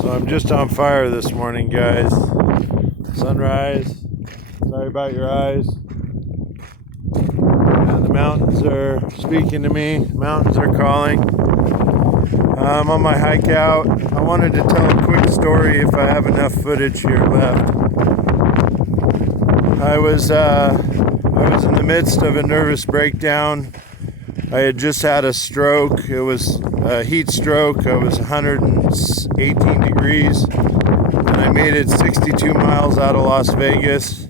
So I'm just on fire this morning, guys. Sunrise. Sorry about your eyes. And the mountains are speaking to me. Mountains are calling. I'm on my hike out. I wanted to tell a quick story if I have enough footage here left. I was in the midst of a nervous breakdown. I had just had a stroke. It was a heat stroke. I was 118 degrees, and I made it 62 miles out of Las Vegas.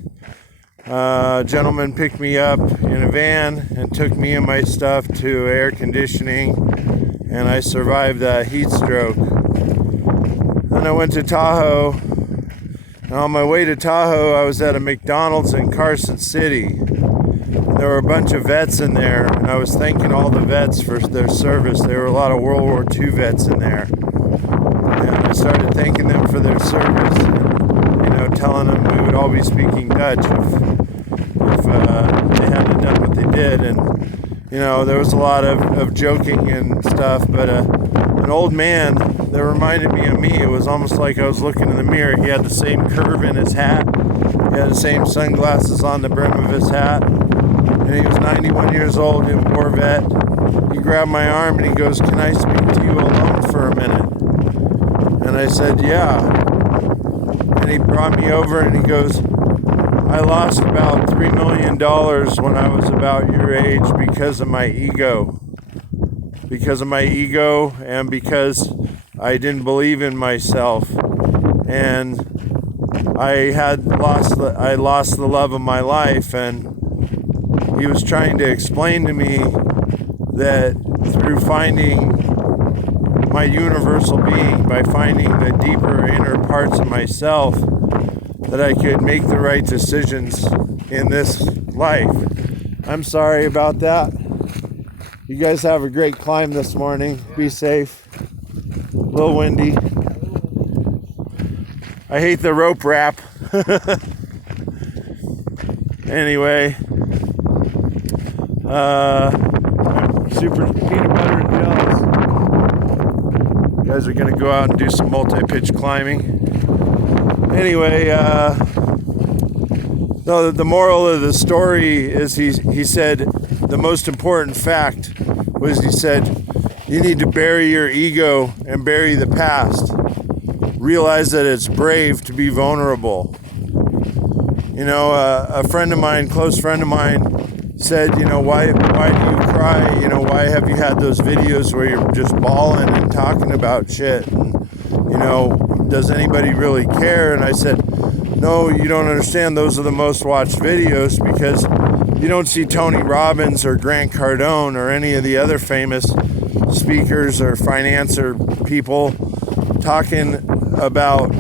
A gentleman picked me up in a van and took me and my stuff to air conditioning, and I survived that heat stroke. Then I went to Tahoe, and on my way to Tahoe, I was at a McDonald's in Carson City. There were a bunch of vets in there, and I was thanking all the vets for their service. There were a lot of World War II vets in there. And I started thanking them for their service and, telling them we would all be speaking Dutch if they hadn't done what they did. And, there was a lot of joking and stuff, but an old man that reminded me of me, it was almost like I was looking in the mirror. He had the same curve in his hat. He had the same sunglasses on the brim of his hat. And he was 91 years old, he was a war vet. He grabbed my arm and he goes, "Can I speak to you alone for a minute?" And I said, "Yeah." And he brought me over and he goes, "I lost about $3 million when I was about your age because of my ego. Because of my ego and because I didn't believe in myself. And I lost the love of my life." And he was trying to explain to me that through finding my universal being, by finding the deeper inner parts of myself, that I could make the right decisions in this life. I'm sorry about that. You guys have a great climb this morning. Be safe. A little windy. I hate the rope wrap. Anyway. I'm super peanut butter and jealous. You guys are going to go out and do some multi-pitch climbing. Anyway, the moral of the story is he said the most important fact was, he said, you need to bury your ego and bury the past. Realize that it's brave to be vulnerable. A friend of mine, close friend of mine, said, why do you cry? Why have you had those videos where you're just bawling and talking about shit? And, does anybody really care? And I said, no, you don't understand. Those are the most watched videos because you don't see Tony Robbins or Grant Cardone or any of the other famous speakers or financier people talking about,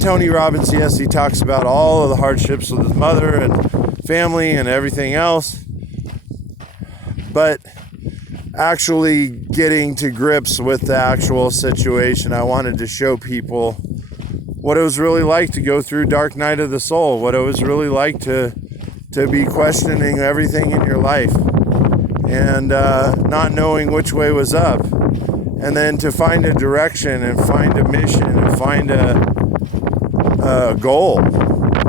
Tony Robbins, yes, he talks about all of the hardships with his mother and family and everything else, but actually getting to grips with the actual situation. I wanted to show people what it was really like to go through dark night of the soul, what it was really like to be questioning everything in your life and not knowing which way was up, and then to find a direction and find a mission and find a goal,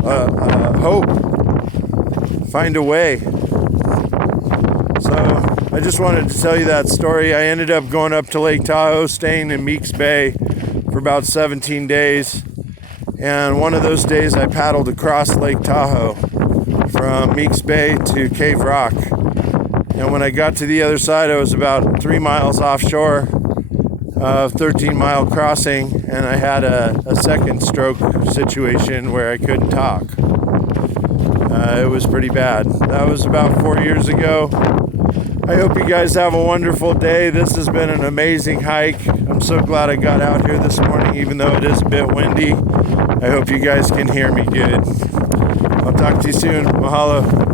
a hope. Find a way. So I just wanted to tell you that story. I ended up going up to Lake Tahoe, staying in Meeks Bay for about 17 days. And one of those days I paddled across Lake Tahoe from Meeks Bay to Cave Rock. And when I got to the other side, I was about 3 miles offshore, 13-mile crossing, and I had a second stroke situation where I couldn't talk. It was pretty bad. That was about 4 years ago. I hope you guys have a wonderful day. This has been an amazing hike. I'm so glad I got out here this morning, even though it is a bit windy. I hope you guys can hear me good. I'll talk to you soon. Mahalo.